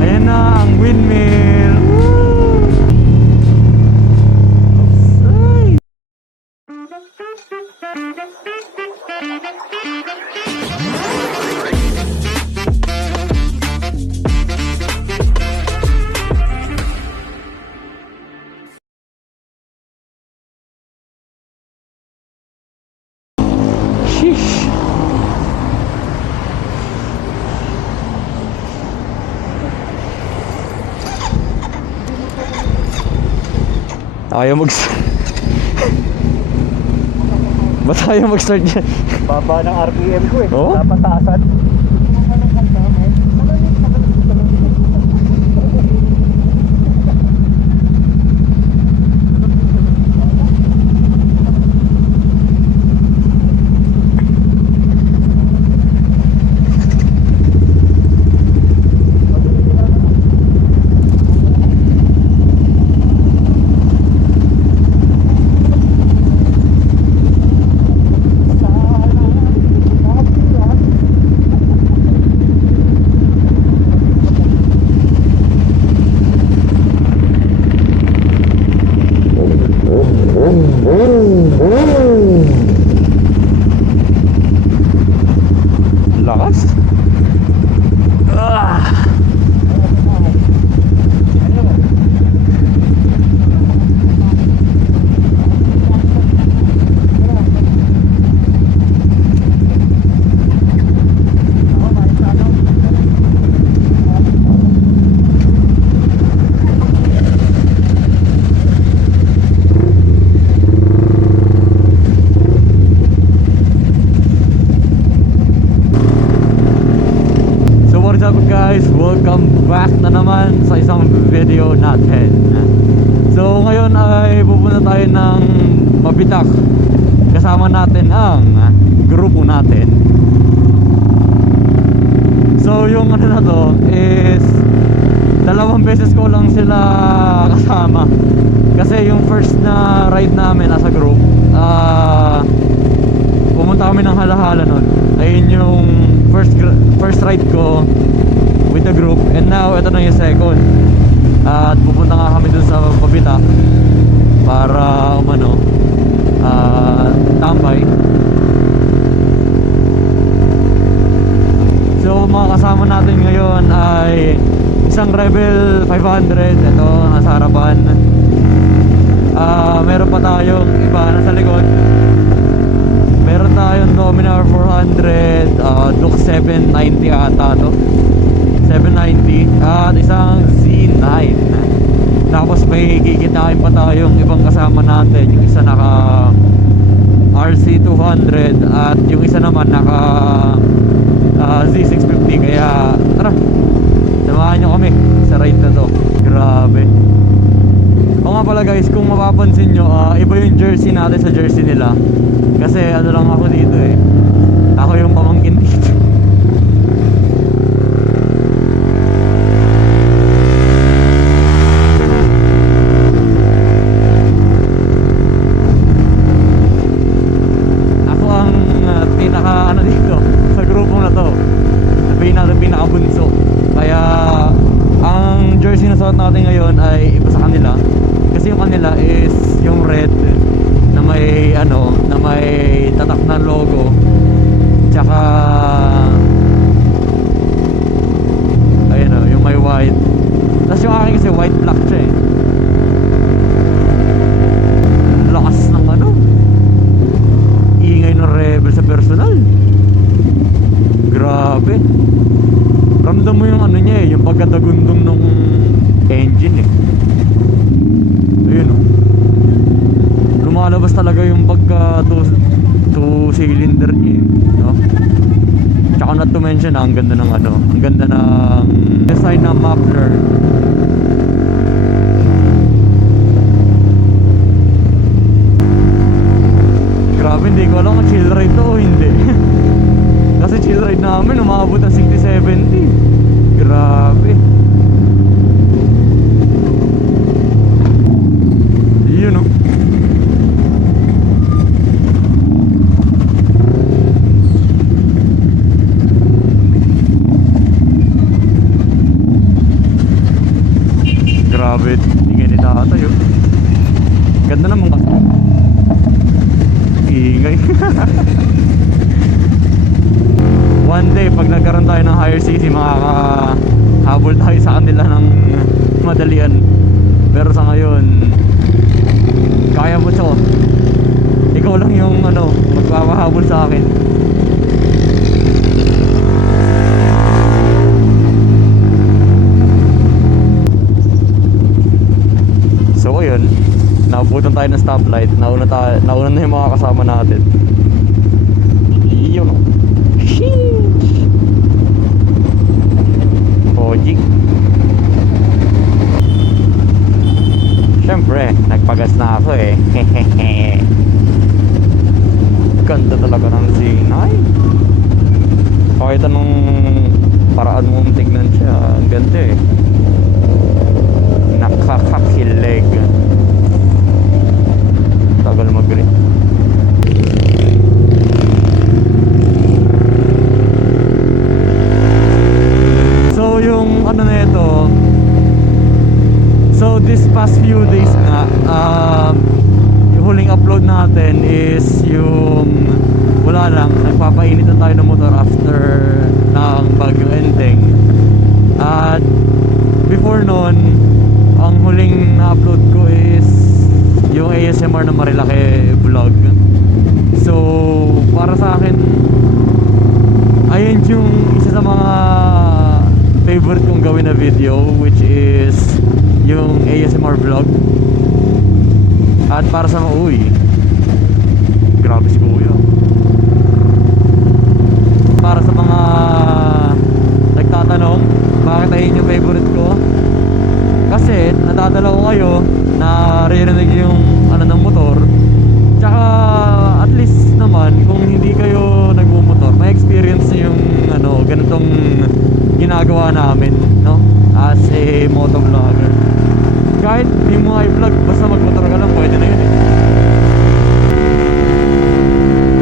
Ayan na ang windmill. Ay. Sheesh. Ayaw ba't ayaw mag-start dyan? Baba ng RPM ko eh. Oo? Dapat taasan. Lakas. What's up guys? Welcome back na naman sa isang video natin. So ngayon ay pupunta tayo ng Mabitak. Kasama natin ang grupo natin. So yung ano na to is dalawang beses ko lang sila kasama. Kasi yung first na ride namin as a group, pumunta kami ng Halahala nun. Ayun yung first ride ko with the group, and now ito na yung second. At pupunta nga kami dun sa Mabitak para tambay. So mga kasama natin ngayon ay isang Rebel 500, ito nasa harapan. Meron pa tayong iba nasa likod. Meron tayong Dominar 400, Duke 790 ata to, 790, at isang Z9. Tapos may kikitain pa tayong ibang kasama natin. Yung isa naka RC200 at yung isa naman naka Z650. Kaya tara, samahan nyo kami sa ride na to. Grabe. O nga pala guys, kung mapapansin nyo, iba yung jersey natin sa jersey nila. Kasi ano lang ako dito eh, ako yung pamangkin dito. Ako ang pinaka dito sa grupo na to. Sabihin natin pinakabunso. Kaya ang jersey na suot natin ngayon ay iba sa kanila. Kasi yung kanila is yung red na may tatak na logo, tsaka ayun o, yung may white. Tapos yung akin kasi white black siya eh. Lakas ng ingay ng Rebel sa personal. Grabe. Ramdam mo yung niya eh, yung pagkadagundong ng engine eh. Ayun o, lumalabas talaga yung pagka two cylinder niya eh, no? Tsaka not to mention ang ganda ng ang ganda ng design ng muffler. Grabe, hindi ko alam kung chill ride to o hindi. Kasi chill ride namin umabot ng 60-70. Grabe. Yun o. One day, pag nagkaroon tayo ng higher CC, makakahabol tayo sa kanila ng madalian. Pero sa ngayon, kaya mo to. Ikaw lang yung magpapahabol sa akin. So ayun, naabutan tayo ng stoplight. Nauna na yung mga kasama natin. Yun. Sheesh. Pogi. Siyempre, nagpagas na ako eh. Ganda talaga ng Zinay. Kahit anong paraan mong tignan siya, ang ganda eh. Nakakakilig. Tagal mag-green. So yung na ito, so this past few days nga, yung huling upload natin is yung wala lang, nagpapainit na tayo ng motor after ng Baguio ending. At before nun, ang huling na-upload ko is yung ASMR na Marilaki vlog. So para sa akin, ayun yung isa sa mga favorite kong gawin na video, which is yung ASMR vlog. At para sa mga grabe si Kuya. Para sa mga nagtatanong bakit ayun yung favorite ko, kasi nadadala ko kayo na naririnig yung ng motor. Tsaka at least naman kung hindi kayo nagmumotor, may experience yung ganitong ginagawa namin, no? As a motovlogger. Kahit di mo i-vlog, basta magmotor ka lang, pwede na yun eh.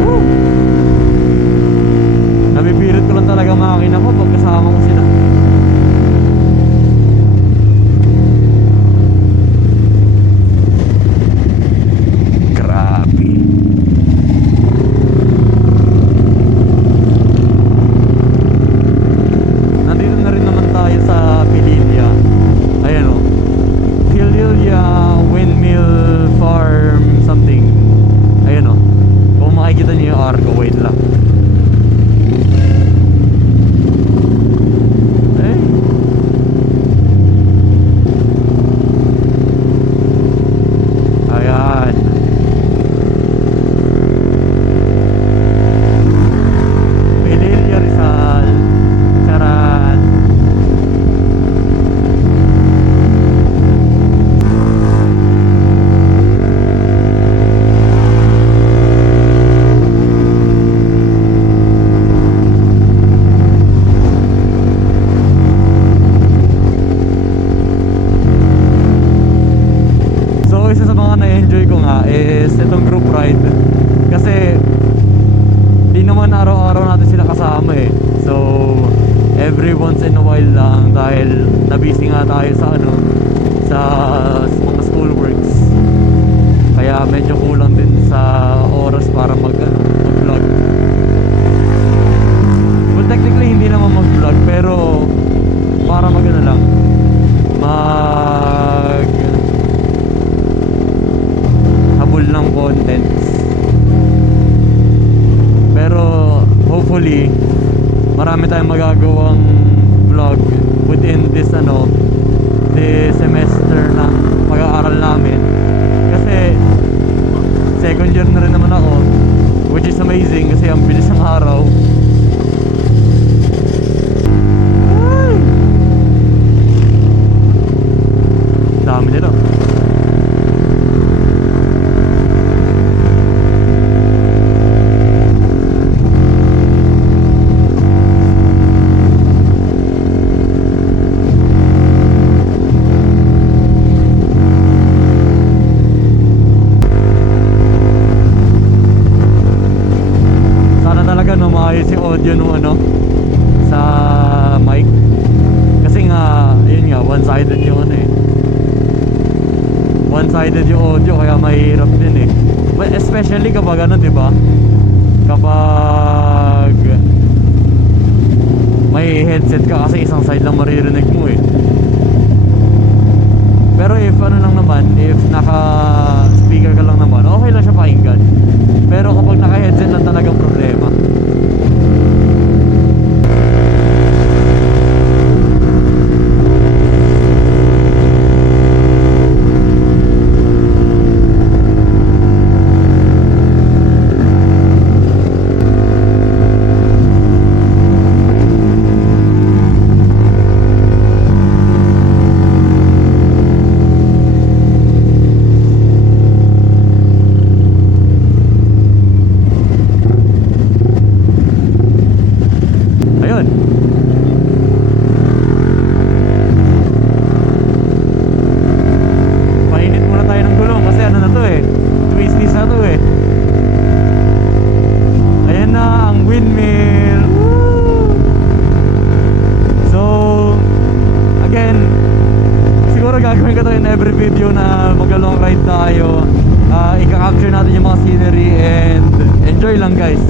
Woo! Nabibirit ko lang talaga makina ko pag kasama ko sila. Grabe. Nandito na rin naman tayo sa Pililla. Ayan o, Pililla Windmill Farm something. Ayan o, kung makikita niyo yung arco, wait lang. Ayan. Pililla Rizal. Charan. So isa sa mga na-enjoy ko nga is itong group ride. Kasi di naman araw-araw natin sila kasama eh. So every once in a while lang, dahil nabusy nga tayo sa sa mga school works. Kaya medyo kulang din sa oras para mag-vlog. Well, technically hindi naman mag-vlog, pero para lang habol ng contents. Pero hopefully marami tayong magagawang vlog within this this semester na pag-aaral namin. Kasi second year na rin naman ako, which is amazing kasi ang bilis ng araw. Ay! Dami nito. Maayos yung audio nung sa mic. Kasi nga, yun nga, one-sided yung one-sided yung audio, kaya mahirap din eh. But especially kapag di ba? kapag may headset ka, kasi isang side lang maririnig mo eh. Pero if ano lang naman, if naka speaker ka lang naman, okay lang siya pakinggan. Pero kapag naka headset lang talagang problema. Ayun. Painit muna tayo ng gulong kasi ano na to eh, twisties na to eh. Ayan na ang windmill. Woo! So again, siguro gagawin ko to in every video na mag-long ride tayo. Ika-capture natin yung mga scenery and enjoy lang guys.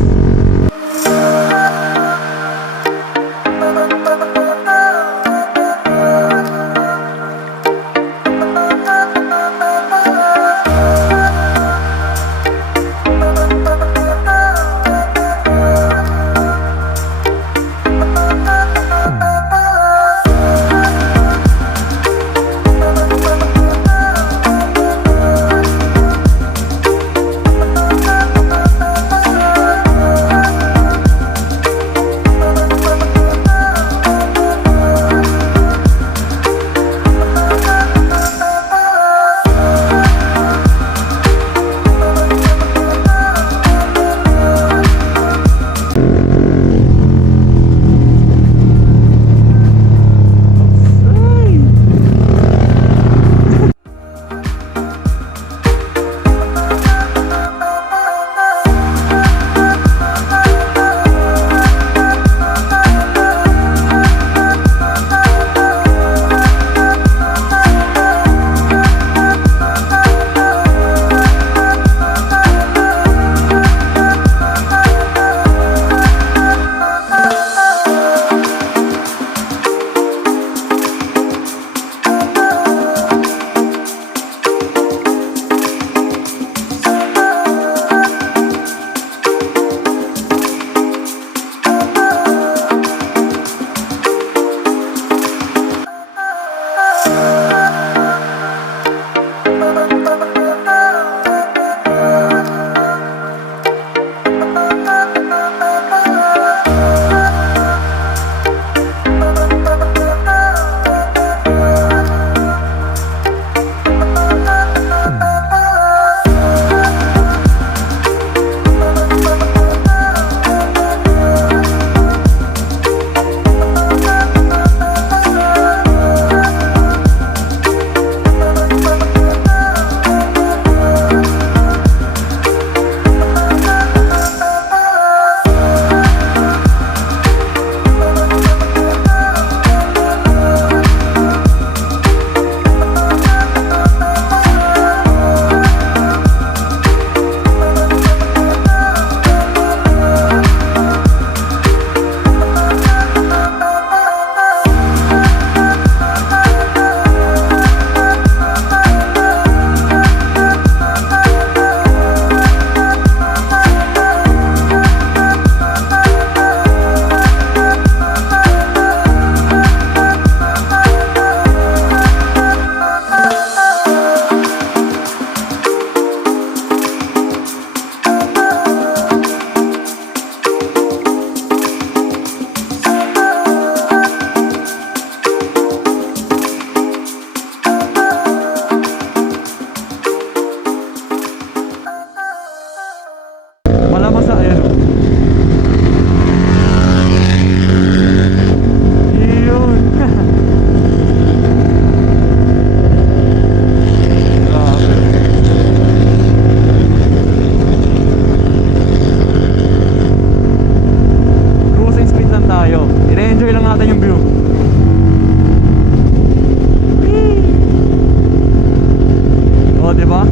di ba?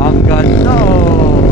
Ang ganda oh.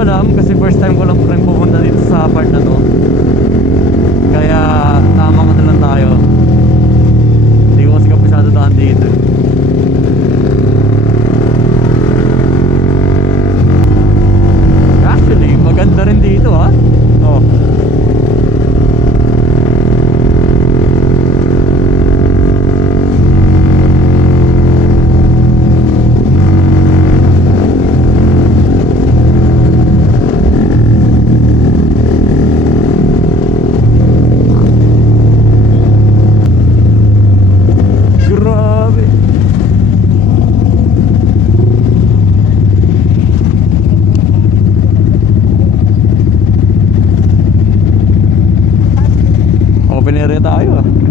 alam kasi first time ko lang rin pumunta dito sa part na to. Kaya tamang ano lang tayo. Hindi ko kasi kapisado daan dito. Actually, maganda rin dito ha. Oh. Grabe. Open area tayo ah.